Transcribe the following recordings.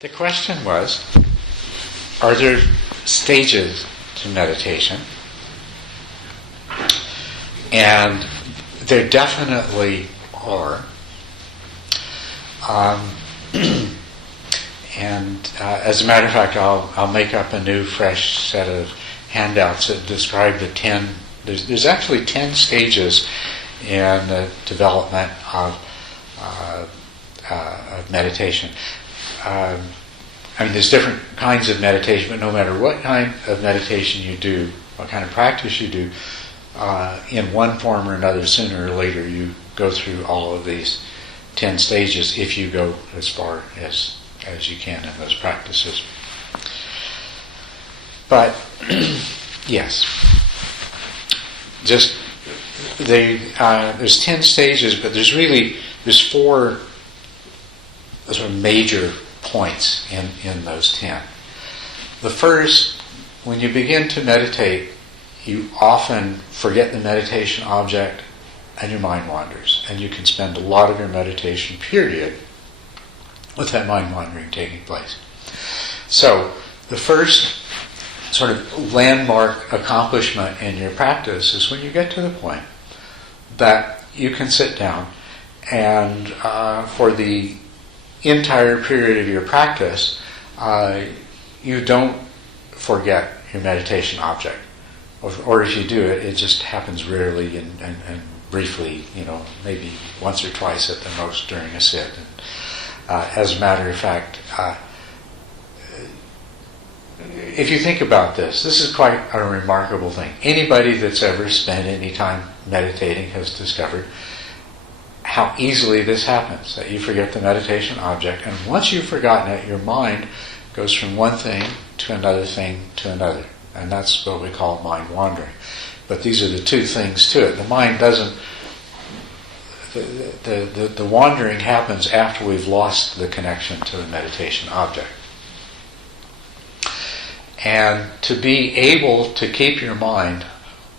The question was, are there stages to meditation? And there definitely are. As a matter of fact, I'll make up a new, fresh set of handouts that describe the 10. There's actually 10 stages in the development of meditation. There's different kinds of meditation, but no matter what kind of meditation you do, what kind of practice you do, in one form or another, sooner or later, you go through all of these 10 stages if you go as far as you can in those practices. But, yes, just there's 10 stages, but there's 4 sort of major points in those 10. The first, when you begin to meditate, you often forget the meditation object and your mind wanders. And you can spend a lot of your meditation period with that mind wandering taking place. So, the first sort of landmark accomplishment in your practice is when you get to the point that you can sit down and for the entire period of your practice, you don't forget your meditation object. Or if you do it, it just happens rarely and briefly, maybe once or twice at the most during a sit. And, as a matter of fact, if you think about this is quite a remarkable thing. Anybody that's ever spent any time meditating has discovered how easily this happens, that you forget the meditation object, and once you've forgotten it, your mind goes from one thing to another thing to another. And that's what we call mind wandering. But these are the two things to it. The mind doesn't... The wandering happens after we've lost the connection to the meditation object. And to be able to keep your mind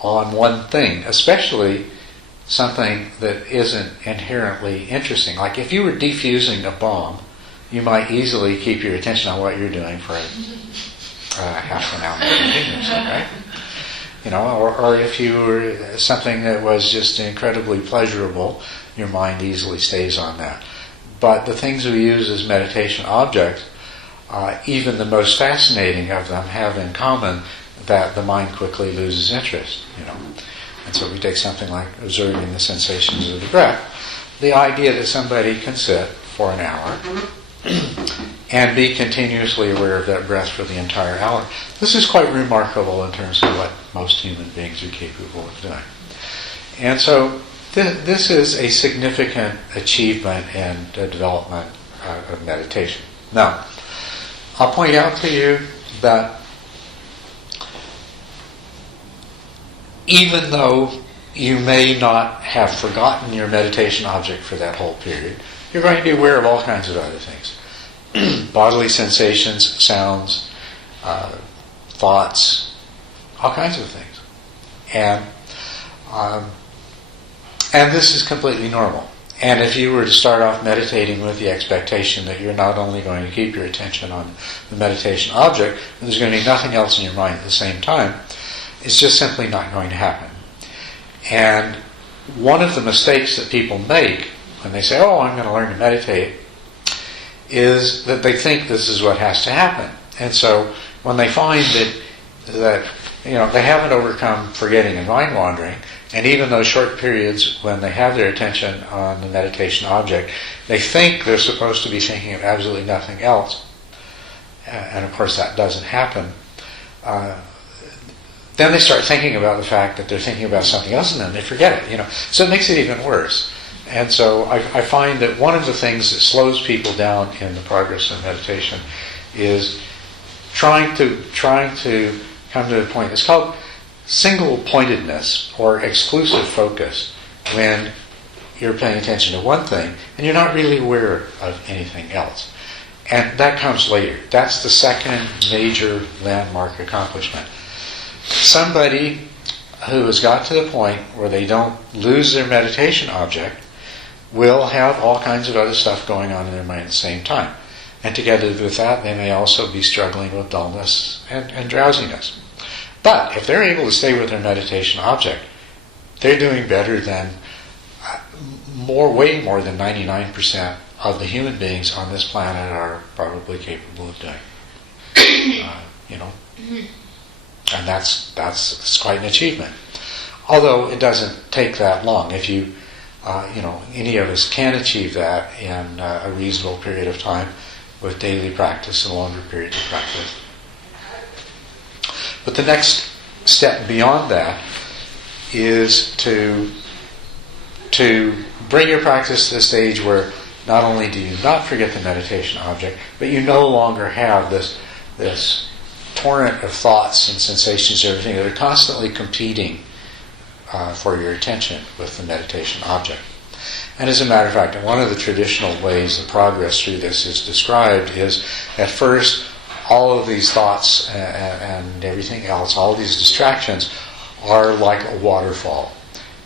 on one thing, especially something that isn't inherently interesting. Like if you were defusing a bomb, you might easily keep your attention on what you're doing for half an hour continuously, right? Or if you were something that was just incredibly pleasurable, your mind easily stays on that. But the things we use as meditation objects, even the most fascinating of them, have in common that the mind quickly loses interest, And so we take something like observing the sensations of the breath. The idea that somebody can sit for an hour and be continuously aware of that breath for the entire hour. This is quite remarkable in terms of what most human beings are capable of doing. And so this is a significant achievement in the development of meditation. Now, I'll point out to you that even though you may not have forgotten your meditation object for that whole period, you're going to be aware of all kinds of other things. Bodily sensations, sounds, thoughts, all kinds of things. And this is completely normal. And if you were to start off meditating with the expectation that you're not only going to keep your attention on the meditation object, but there's going to be nothing else in your mind at the same time, it's just simply not going to happen. And one of the mistakes that people make when they say, I'm going to learn to meditate, is that they think this is what has to happen. And so when they find that they haven't overcome forgetting and mind wandering, and even those short periods when they have their attention on the meditation object, they think they're supposed to be thinking of absolutely nothing else. And of course that doesn't happen. Then they start thinking about the fact that they're thinking about something else, and then they forget it. So it makes it even worse. And so I find that one of the things that slows people down in the progress of meditation is trying to come to a point. It's called single-pointedness or exclusive focus, when you're paying attention to one thing and you're not really aware of anything else. And that comes later. That's the second major landmark accomplishment. Somebody who has got to the point where they don't lose their meditation object will have all kinds of other stuff going on in their mind at the same time. And together with that, they may also be struggling with dullness and drowsiness. But if they're able to stay with their meditation object, they're doing better than way more than 99% of the human beings on this planet are probably capable of doing. And that's quite an achievement. Although it doesn't take that long. If you, any of us can achieve that in a reasonable period of time with daily practice and longer periods of practice. But the next step beyond that is to bring your practice to the stage where not only do you not forget the meditation object, but you no longer have this torrent of thoughts and sensations and everything that are constantly competing for your attention with the meditation object. And as a matter of fact, one of the traditional ways the progress through this is described is, at first, all of these thoughts and everything else, all these distractions, are like a waterfall.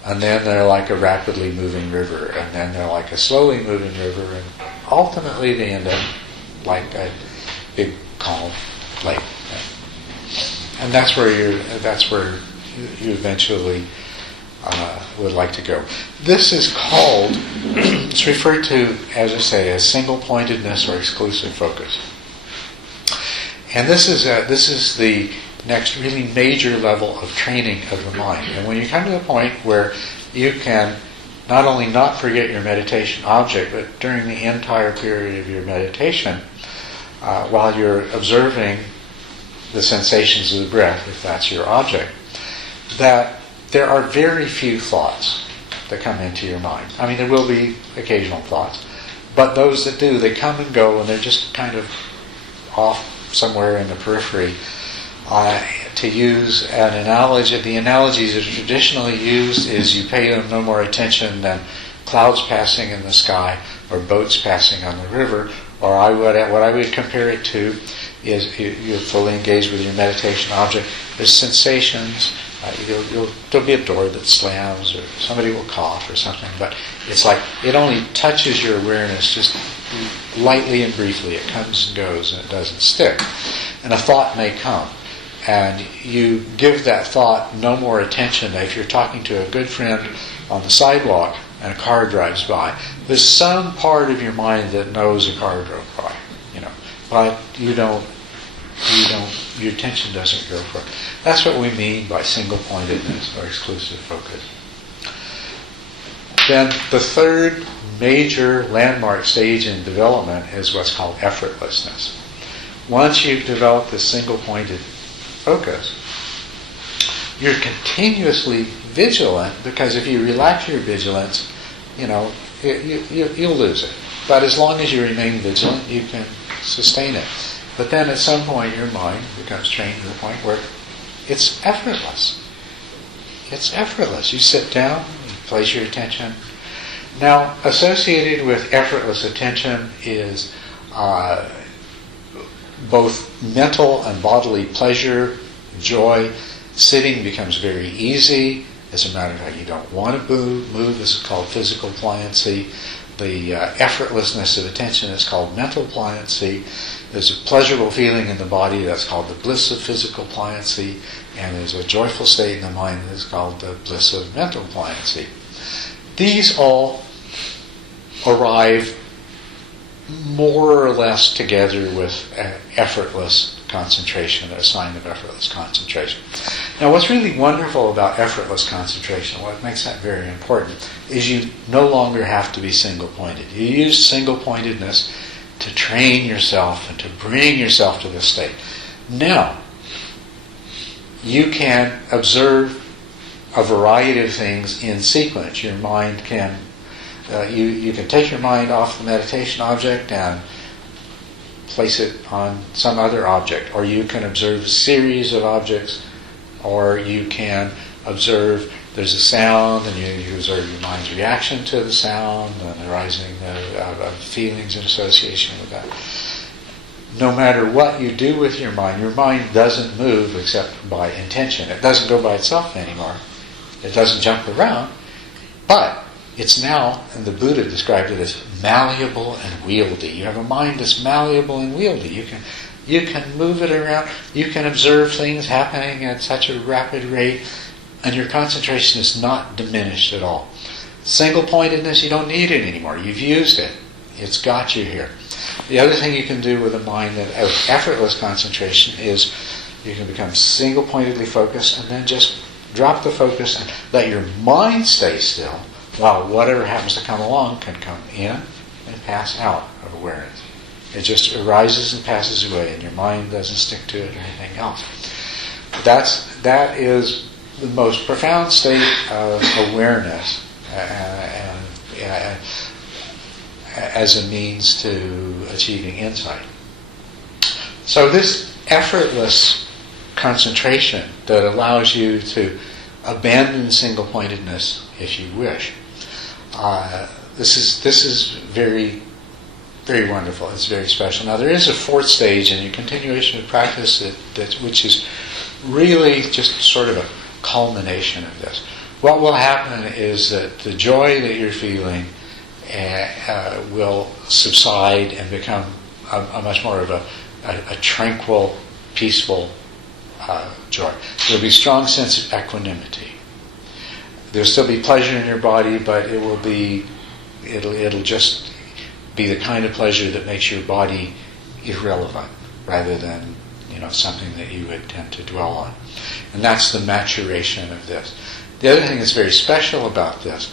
And then they're like a rapidly moving river. And then they're like a slowly moving river. And ultimately they end up like a big calm lake. And that's where you eventually would like to go. This is called, it's referred to, as I say, as single-pointedness or exclusive focus. And this is the next really major level of training of the mind. And when you come to the point where you can not only not forget your meditation object, but during the entire period of your meditation, while you're observing the sensations of the breath, if that's your object, that there are very few thoughts that come into your mind. I mean, there will be occasional thoughts, but those that do, they come and go, and they're just kind of off somewhere in the periphery. To use an analogy, the analogies that are traditionally used is you pay them no more attention than clouds passing in the sky or boats passing on the river. Or what I would compare it to is you're fully engaged with your meditation object. There's sensations. There'll be a door that slams, or somebody will cough or something. But it's like it only touches your awareness just lightly and briefly. It comes and goes, and it doesn't stick. And a thought may come, and you give that thought no more attention than if you're talking to a good friend on the sidewalk and a car drives by. There's some part of your mind that knows a car drove by, but your attention doesn't go for it. That's what we mean by single-pointedness or exclusive focus. Then the third major landmark stage in development is what's called effortlessness. Once you've developed this single-pointed focus, you're continuously vigilant, because if you relax your vigilance, you'll lose it. But as long as you remain vigilant, you can sustain it. But then at some point your mind becomes trained to the point where it's effortless. It's effortless. You sit down, you place your attention. Now, associated with effortless attention is both mental and bodily pleasure, joy. Sitting becomes very easy. As a matter of fact, you don't want to move. This is called physical pliancy. The effortlessness of attention is called mental pliancy. There's a pleasurable feeling in the body that's called the bliss of physical pliancy, and there's a joyful state in the mind that's called the bliss of mental pliancy. These all arrive more or less together with effortless concentration, or a sign of effortless concentration. Now, what's really wonderful about effortless concentration, what makes that very important, is you no longer have to be single-pointed. You use single-pointedness to train yourself and to bring yourself to this state. Now, you can observe a variety of things in sequence. Your mind can, you can take your mind off the meditation object and place it on some other object, or you can observe a series of objects, or you can observe there's a sound and you observe your mind's reaction to the sound and the rising of feelings in association with that. No matter what you do with your mind doesn't move except by intention. It doesn't go by itself anymore. It doesn't jump around, but it's now, and the Buddha described it as malleable and wieldy. You have a mind that's malleable and wieldy. You can move it around. You can observe things happening at such a rapid rate, and your concentration is not diminished at all. Single-pointedness, you don't need it anymore. You've used it. It's got you here. The other thing you can do with a mind that has effortless concentration is you can become single-pointedly focused and then just drop the focus and let your mind stay still while whatever happens to come along can come in and pass out of awareness. It just arises and passes away, and your mind doesn't stick to it or anything else. That is the most profound state of awareness as a means to achieving insight. So this effortless concentration that allows you to abandon single-pointedness if you wish, this is very, very wonderful. It's very special. Now there is a fourth stage in your continuation of practice which is really just sort of a culmination of this. What will happen is that the joy that you're feeling will subside and become a much more of a tranquil, peaceful joy. There'll be a strong sense of equanimity. There'll still be pleasure in your body, but it'll just be the kind of pleasure that makes your body irrelevant rather than something that you would tend to dwell on. And that's the maturation of this. The other thing that's very special about this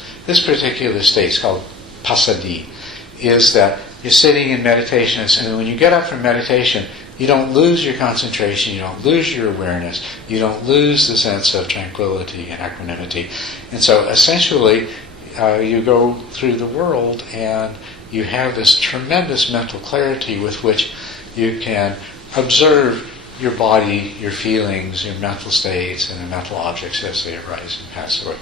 particular state is called passaddhi, is that you're sitting in meditation, and when you get up from meditation, you don't lose your concentration, you don't lose your awareness, you don't lose the sense of tranquility and equanimity. And so essentially, you go through the world and you have this tremendous mental clarity with which you can observe your body, your feelings, your mental states, and the mental objects as they arise and pass away,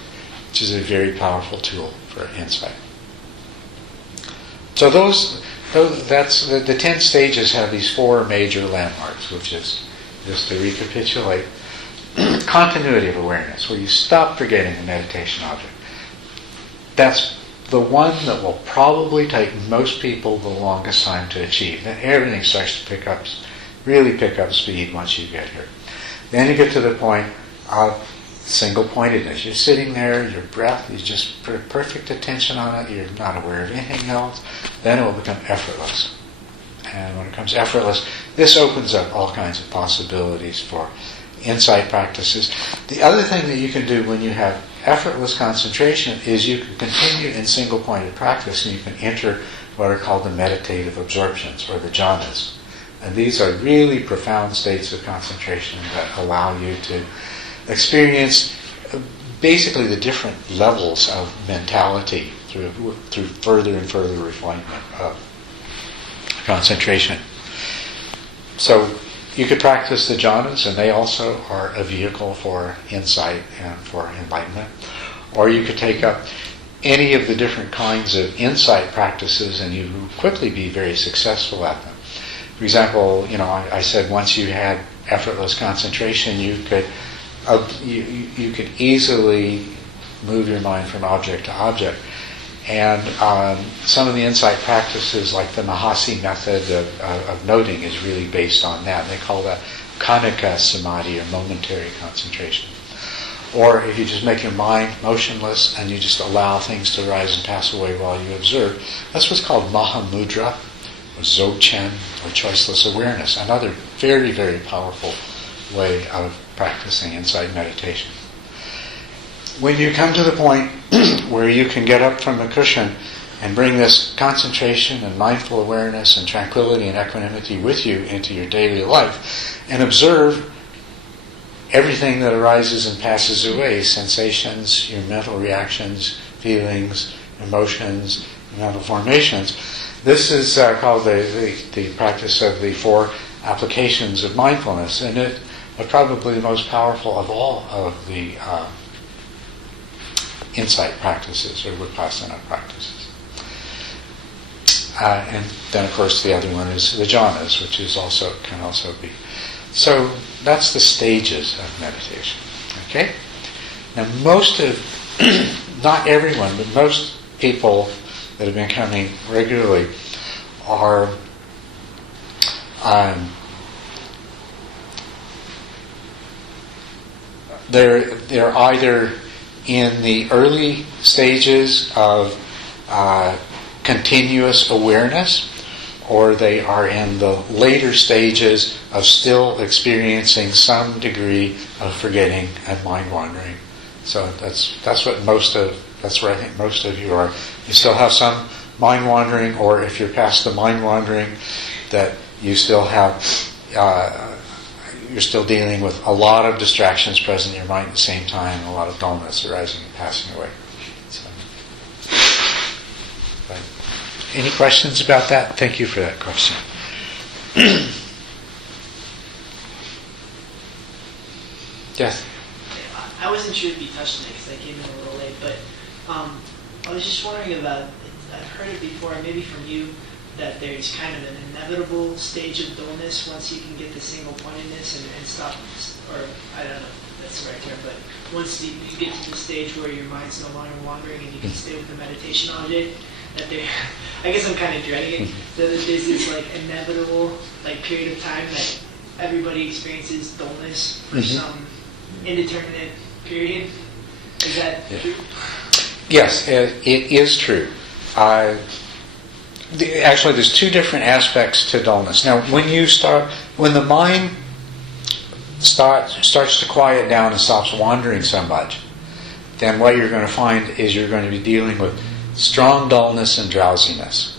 which is a very powerful tool for insight. So that's the 10 stages have these 4 major landmarks, which is, just to recapitulate, continuity of awareness, where you stop forgetting the meditation object. That's the one that will probably take most people the longest time to achieve. Then everything starts to really pick up speed once you get here. Then you get to the point of single-pointedness. You're sitting there, your breath, you just put perfect attention on it, you're not aware of anything else, then it will become effortless. And when it becomes effortless, this opens up all kinds of possibilities for insight practices. The other thing that you can do when you have effortless concentration is you can continue in single-pointed practice, and you can enter what are called the meditative absorptions, or the jhanas. And these are really profound states of concentration that allow you to experience basically the different levels of mentality through further and further refinement of concentration. So you could practice the jhanas, and they also are a vehicle for insight and for enlightenment. Or you could take up any of the different kinds of insight practices, and you will quickly be very successful at them. For example, I said once you had effortless concentration, you could easily move your mind from object to object. And some of the insight practices, like the Mahasi method of noting, is really based on that. They call that Khanika Samadhi, or momentary concentration. Or if you just make your mind motionless and you just allow things to rise and pass away while you observe, that's what's called Mahamudra, or Dzogchen, or choiceless awareness. Another very, very powerful way of practicing insight meditation. When you come to the point where you can get up from the cushion and bring this concentration and mindful awareness and tranquility and equanimity with you into your daily life and observe everything that arises and passes away, sensations, your mental reactions, feelings, emotions, mental formations, this is called the practice of the 4 applications of mindfulness, and it are probably the most powerful of all of the insight practices, or vipassana practices. And then, of course, the other one is the jhanas, which can also be. So that's the stages of meditation. Okay? Now, not everyone, but most people that have been coming regularly are they're either in the early stages of continuous awareness, or they are in the later stages of still experiencing some degree of forgetting and mind wandering. So that's where I think most of you are. You still have some mind wandering, or if you're past the mind wandering, that you still have you're still dealing with a lot of distractions present in your mind at the same time, and a lot of dullness arising and passing away. So, any questions about that? Thank you for that question. Yes? I wasn't sure if you touched on it because I came in a little late, but I was just wondering about, I've heard it before, maybe from you, that there's kind of an inevitable stage of dullness once you can get the single pointedness and stop, or I don't know if that's the right term, but once you get to the stage where your mind's no longer wandering and you can stay with the meditation object, that there, I guess I'm kind of dreading it, that there's this like inevitable like period of time that everybody experiences dullness for some indeterminate period. Is that true? Yes, it is true. Actually, there's two different aspects to dullness. Now, when the mind starts to quiet down and stops wandering so much, then what you're going to find is you're going to be dealing with strong dullness and drowsiness.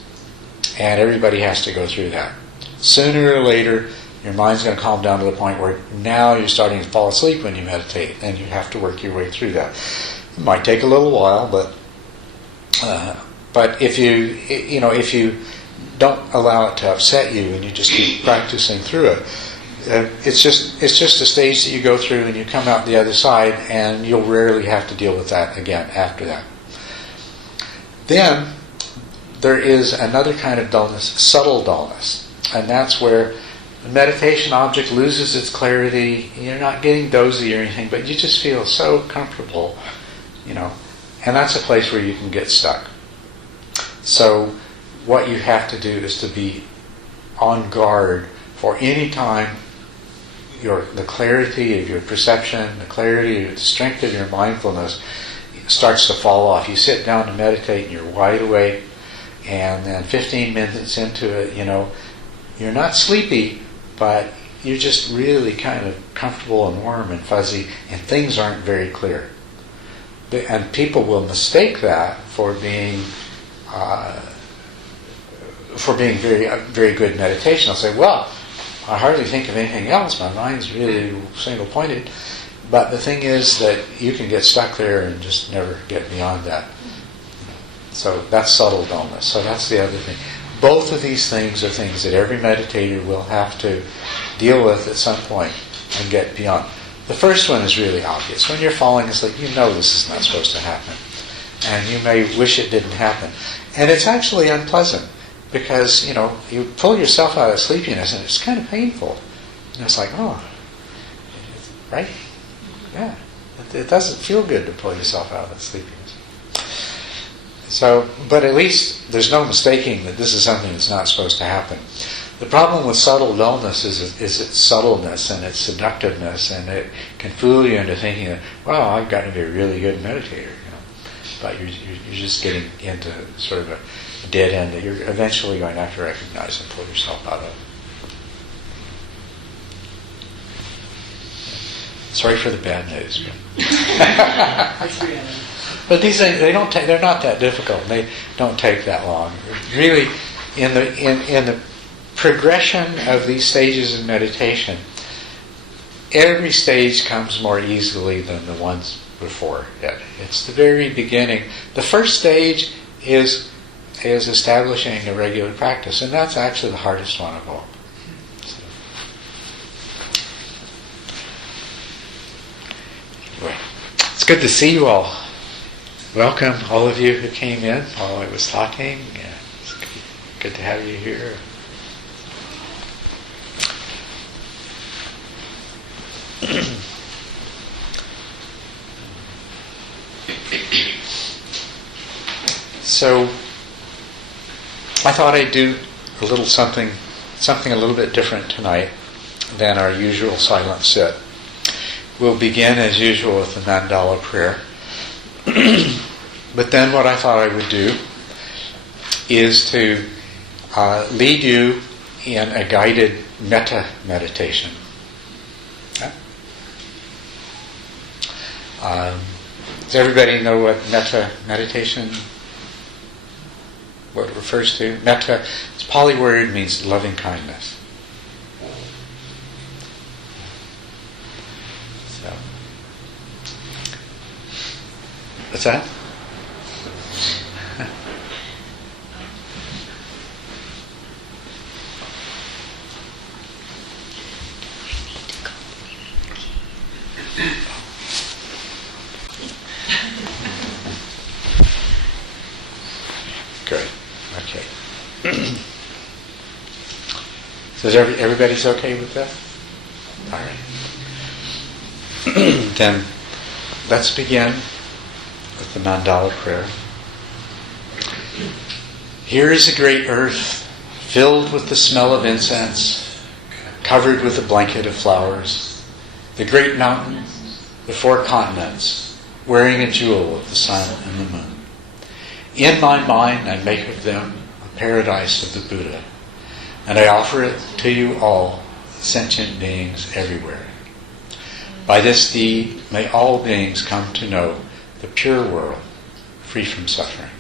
And everybody has to go through that. Sooner or later, your mind's going to calm down to the point where now you're starting to fall asleep when you meditate, and you have to work your way through that. It might take a little while, but if you don't allow it to upset you and you just keep practicing through it, it's just a stage that you go through and you come out the other side, and you'll rarely have to deal with that again after that. Then there is another kind of dullness, subtle dullness, and that's where the meditation object loses its clarity. You're not getting dozy or anything, but you just feel so comfortable, and that's a place where you can get stuck. So what you have to do is to be on guard for any time the clarity of your perception, the clarity, the strength of your mindfulness starts to fall off. You sit down to meditate and you're wide awake, and then 15 minutes into it, you're not sleepy, but you're just really kind of comfortable and warm and fuzzy, and things aren't very clear. And people will mistake that for being very, very good meditation. They'll say, well, I hardly think of anything else. My mind's really single-pointed. But the thing is that you can get stuck there and just never get beyond that. So that's subtle dullness. So that's the other thing. Both of these things are things that every meditator will have to deal with at some point and get beyond. The first one is really obvious. When you're falling asleep, you know this is not supposed to happen. And you may wish it didn't happen. And it's actually unpleasant because, you pull yourself out of sleepiness and it's kind of painful. And it's like, oh, right? Yeah. It doesn't feel good to pull yourself out of sleepiness. So, but at least there's no mistaking that this is something that's not supposed to happen. The problem with subtle dullness is its subtleness and its seductiveness, and it can fool you into thinking that, well, I've got to be a really good meditator. But you're just getting into sort of a dead end that you're eventually going to have to recognize and pull yourself out of. Sorry for the bad news. But these things, they're not that difficult. They don't take that long. Really, in the progression of these stages of meditation, every stage comes more easily than the ones before it. It's the very beginning. The first stage is establishing a regular practice, and that's actually the hardest one of all. Anyway, it's good to see you all. Welcome, all of you who came in while I was talking. It's good to have you here. So I thought I'd do a little something a little bit different tonight than our usual silent sit. We'll begin as usual with the mandala prayer. But then what I thought I would do is to lead you in a guided metta meditation. Okay? Does everybody know what metta meditation, what it refers to? Metta, it's Pali word, means loving kindness. So, what's that? Good. Okay. So is everybody's okay with that? All right. Then let's begin with the mandala prayer. Here is a great earth filled with the smell of incense, covered with a blanket of flowers. The great mountain, the 4 continents, wearing a jewel of the sun and the moon. In my mind I make of them a paradise of the Buddha, and I offer it to you all, sentient beings everywhere. By this deed may all beings come to know the pure world, free from suffering.